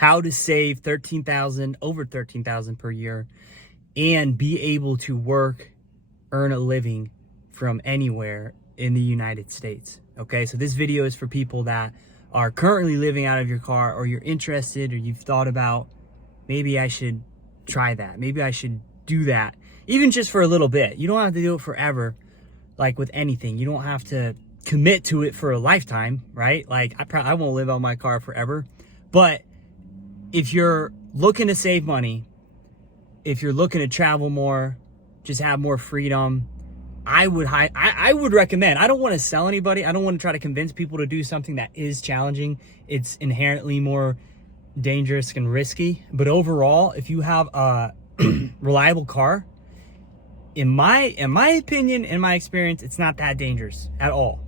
how to save over 13,000 per year and be able to work, earn a living from anywhere in the United States. Okay, so this video is for people that are currently living out of your car, or you're interested, or you've thought about, maybe I should try that. Maybe I should do that, even just for a little bit. You don't have to do it forever. Like with anything, you don't have to commit to it for a lifetime, right? Like I won't live on my car forever, but if you're looking to save money, if you're looking to travel more, just have more freedom, I would recommend. I don't want to sell anybody. I don't want to try to convince people to do something that is challenging. It's inherently more dangerous and risky. But overall, if you have a reliable car, in my opinion, in my experience, it's not that dangerous at all.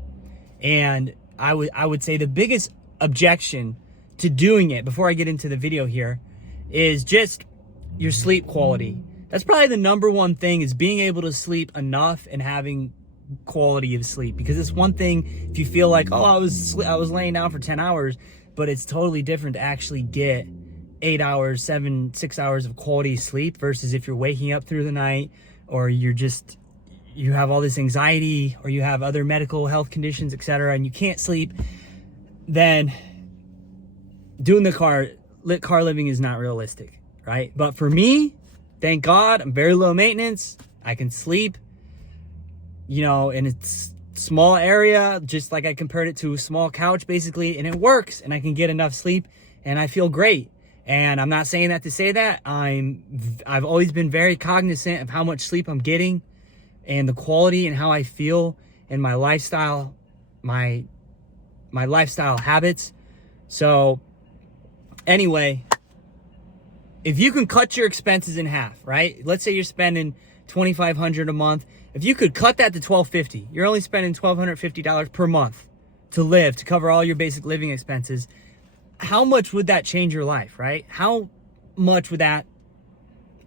And I would say the biggest objection to doing it, before I get into the video here, is just your sleep quality. That's probably the number one thing, is being able to sleep enough and having quality of sleep. Because it's one thing if you feel like, oh, I was laying down for 10 hours, but it's totally different to actually get 8 hours, 6 hours of quality sleep versus if you're waking up through the night, or you have all this anxiety, or you have other medical health conditions, etc., and you can't sleep. Then doing the car living is not realistic, right? But for me, thank God, I'm very low maintenance. I can sleep, in a small area, just like I compared it to a small couch, basically, and it works, and I can get enough sleep, and I feel great. And I'm not saying that to say that. I've always been very cognizant of how much sleep I'm getting and the quality and how I feel in my lifestyle, my lifestyle habits. So anyway, if you can cut your expenses in half, right? Let's say you're spending $2,500 a month. If you could cut that to $1,250, you're only spending $1,250 per month to live, to cover all your basic living expenses. How much would that change your life, right? How much would that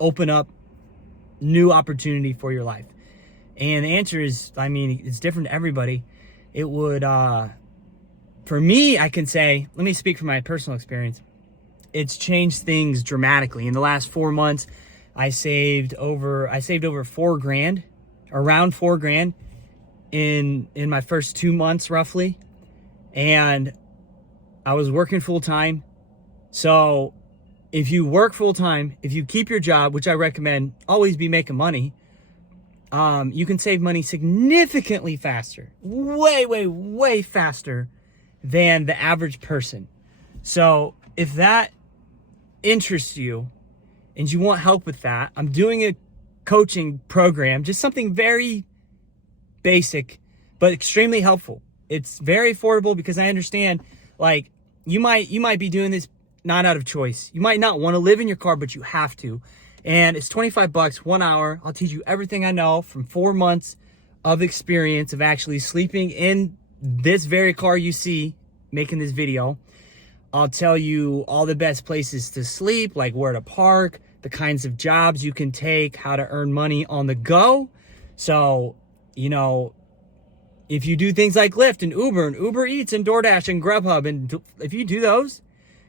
open up new opportunity for your life? And the answer is, it's different to everybody. It would, for me, I can say, let me speak from my personal experience. It's changed things dramatically. In the last 4 months, I saved over $4,000, around $4,000 in my first 2 months, roughly. And I was working full time. So if you work full time, if you keep your job, which I recommend, always be making money, you can save money significantly faster, way faster than the average person. So if that interests you and you want help with that, I'm doing a coaching program, just something very basic, but extremely helpful. It's very affordable because I understand, like, you might be doing this not out of choice. You might not want to live in your car, but you have to. And it's $25, 1 hour. I'll teach you everything I know from 4 months of experience of actually sleeping in this very car you see making this video. I'll tell you all the best places to sleep, like where to park, the kinds of jobs you can take, how to earn money on the go. So, if you do things like Lyft and Uber Eats and DoorDash and Grubhub, and if you do those,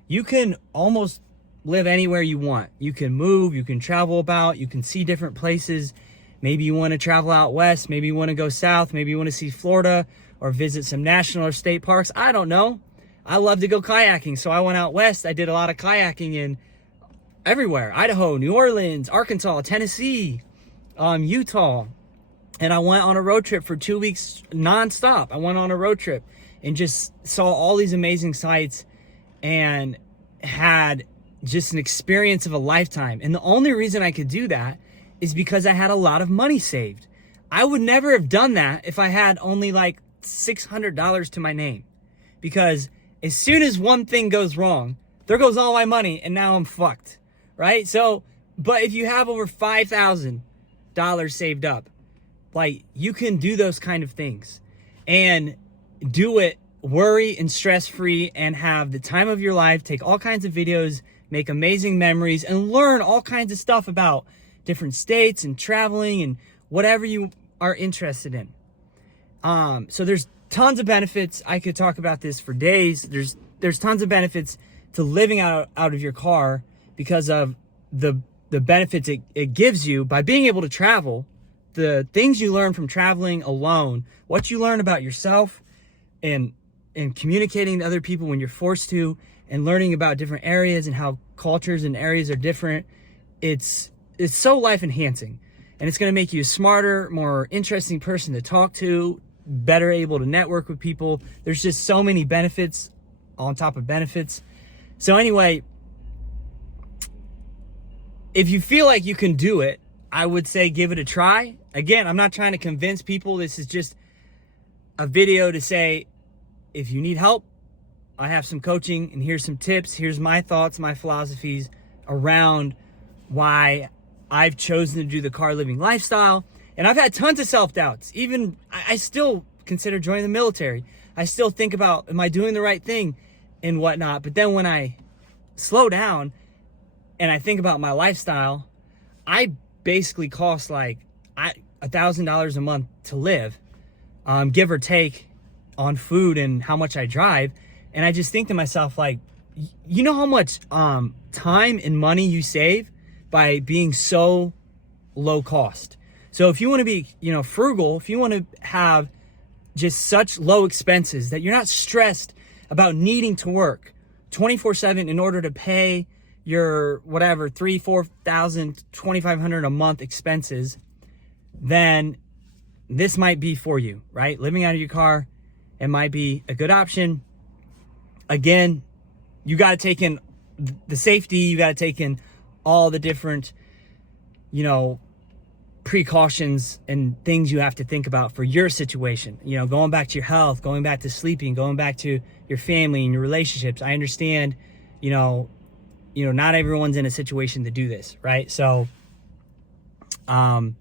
you can almost live anywhere you want. You can move, you can travel about, you can see different places. Maybe you want to travel out west, maybe you want to go south, maybe you want to see Florida or visit some national or state parks. I don't know. I love to go kayaking, so I went out west. I did a lot of kayaking in everywhere: Idaho, New Orleans, Arkansas, Tennessee, Utah. And I went on a road trip for 2 weeks nonstop. I went on a road trip and just saw all these amazing sights and had just an experience of a lifetime. And the only reason I could do that is because I had a lot of money saved. I would never have done that if I had only like $600 to my name. Because as soon as one thing goes wrong, there goes all my money and now I'm fucked, right? So, but if you have over $5,000 saved up, like, you can do those kind of things and do it worry and stress-free and have the time of your life, take all kinds of videos, make amazing memories, and learn all kinds of stuff about different states and traveling and whatever you are interested in. So there's tons of benefits. I could talk about this for days. There's tons of benefits to living out of your car because of the benefits it gives you by being able to travel, the things you learn from traveling alone, what you learn about yourself and communicating to other people when you're forced to, and learning about different areas and how cultures and areas are different. It's so life enhancing, and it's going to make you a smarter, more interesting person to talk to, better able to network with people. There's just so many benefits on top of benefits. So anyway, if you feel like you can do it, I would say give it a try. Again, I'm not trying to convince people. This is just a video to say, if you need help, I have some coaching, and here's some tips. Here's my thoughts, my philosophies around why I've chosen to do the car living lifestyle. And I've had tons of self-doubts. Even I still consider joining the military. I still think about, am I doing the right thing and whatnot? But then when I slow down and I think about my lifestyle, I basically cost like $1,000 a month to live, give or take, on food and how much I drive. And I just think to myself, like, you know how much time and money you save by being so low cost. So if you want to be, frugal, if you want to have just such low expenses that you're not stressed about needing to work 24/7 in order to pay your whatever, $3,000, $4,000, $2,500 a month expenses, then this might be for you, right? Living out of your car, it might be a good option. Again, you got to take in the safety, you got to take in all the different, precautions and things you have to think about for your situation. Going back to your health, going back to sleeping, going back to your family and your relationships. I understand, not everyone's in a situation to do this, right? So, but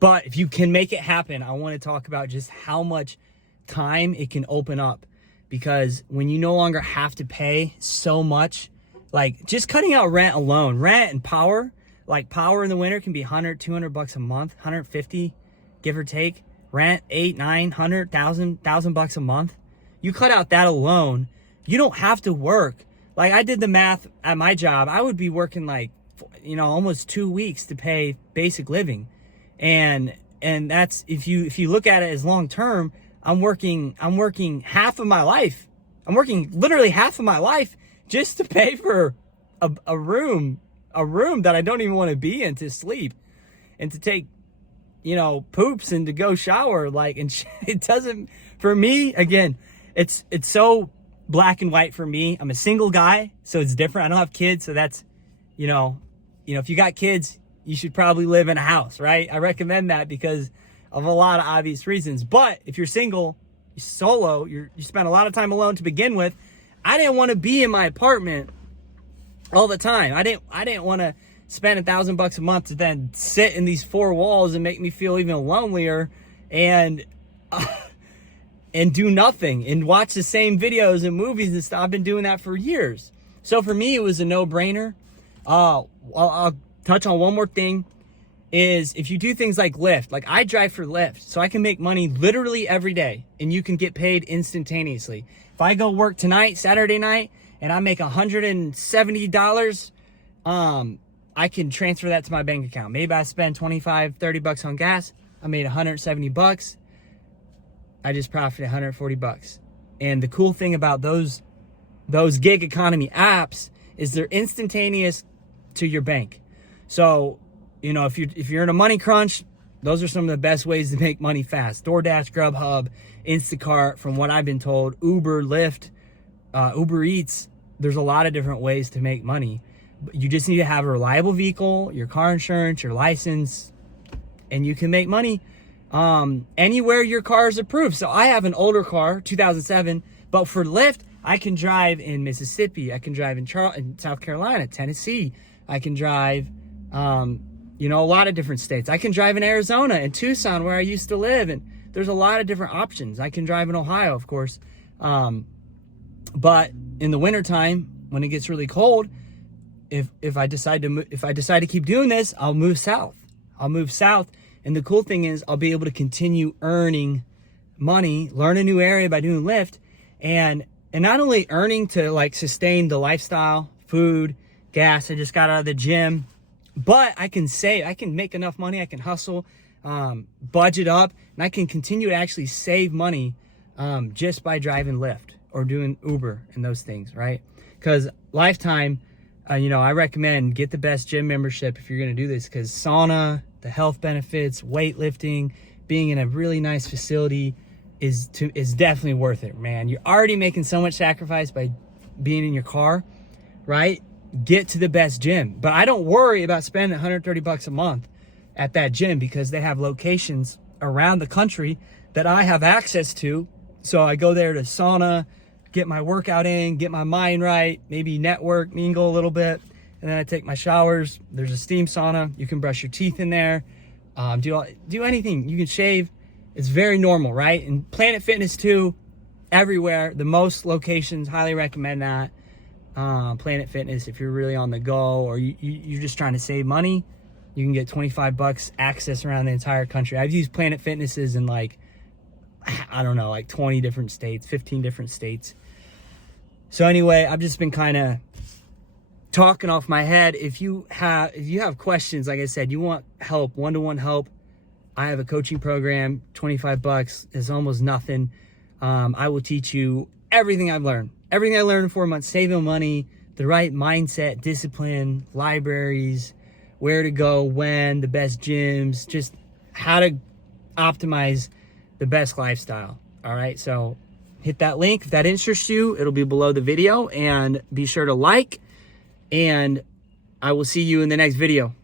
if you can make it happen, I want to talk about just how much time it can open up, because when you no longer have to pay so much, like just cutting out rent alone, rent and power, like power in the winter can be $100-200 a month, 150, give or take. Rent $800-900 $1,000 a month. You cut out that alone, you don't have to work. Like I did the math at my job, I would be working like, almost 2 weeks to pay basic living. And that's, if you look at it as long term, I'm working half of my life. I'm working literally half of my life just to pay for a room that I don't even want to be in to sleep and to take, poops and to go shower. And it doesn't, for me, again, it's so black and white for me. I'm a single guy, so it's different. I don't have kids, so that's, if you got kids, you should probably live in a house, right? I recommend that because of a lot of obvious reasons. But if you're single, you're solo, you spend a lot of time alone to begin with. I didn't want to be in my apartment all the time. I didn't want to spend $1,000 a month to then sit in these four walls and make me feel even lonelier and do nothing and watch the same videos and movies and stuff. I've been doing that for years. So for me, it was a no-brainer. I'll touch on one more thing, is if you do things like Lyft, like I drive for Lyft, so I can make money literally every day and you can get paid instantaneously. If I go work tonight, Saturday night, and I make $170, I can transfer that to my bank account. Maybe I spend $25-30 on gas. I made $170. I just profited $140. And the cool thing about those gig economy apps is they're instantaneous to your bank. So, if you're in a money crunch, those are some of the best ways to make money fast. DoorDash, Grubhub, Instacart, from what I've been told, Uber, Lyft, Uber Eats. There's a lot of different ways to make money. But you just need to have a reliable vehicle, your car insurance, your license, and you can make money anywhere your car is approved. So I have an older car, 2007, but for Lyft, I can drive in Mississippi. I can drive in South Carolina, Tennessee. I can drive, a lot of different states. I can drive in Arizona and Tucson, where I used to live. And there's a lot of different options. I can drive in Ohio, of course. But in the wintertime, when it gets really cold, if I decide to keep doing this, I'll move south. And the cool thing is I'll be able to continue earning money, learn a new area by doing Lyft, And not only earning to like sustain the lifestyle, food, gas, I just got out of the gym, but I can save, I can make enough money, I can hustle, budget up, and I can continue to actually save money just by driving Lyft or doing Uber and those things, right? Because Lifetime, you know, I recommend get the best gym membership if you're going to do this, because sauna, the health benefits, weightlifting, being in a really nice facility is definitely worth it, man. You're already making so much sacrifice by being in your car, right? Get to the best gym. But I don't worry about spending 130 bucks a month at that gym, because they have locations around the country that I have access to. So I go there to sauna, get my workout in, get my mind right, maybe network, mingle a little bit, and then I take my showers. There's a steam sauna. You can brush your teeth in there. Do anything. You can shave. It's very normal, right? And Planet Fitness too, everywhere. The most locations, highly recommend that. Planet Fitness, if you're really on the go, or you're just trying to save money, you can get 25 bucks access around the entire country. I've used Planet Fitnesses in like, I don't know, like 20 different states, 15 different states. So anyway, I've just been kind of talking off my head. If you have questions, like I said, you want help, one-to-one help, I have a coaching program, 25 bucks is almost nothing. I will teach you everything I've learned. Everything I learned in 4 months, saving money, the right mindset, discipline, libraries, where to go, when, the best gyms, just how to optimize the best lifestyle. All right, so hit that link if that interests you. It'll be below the video, and be sure to like, and I will see you in the next video.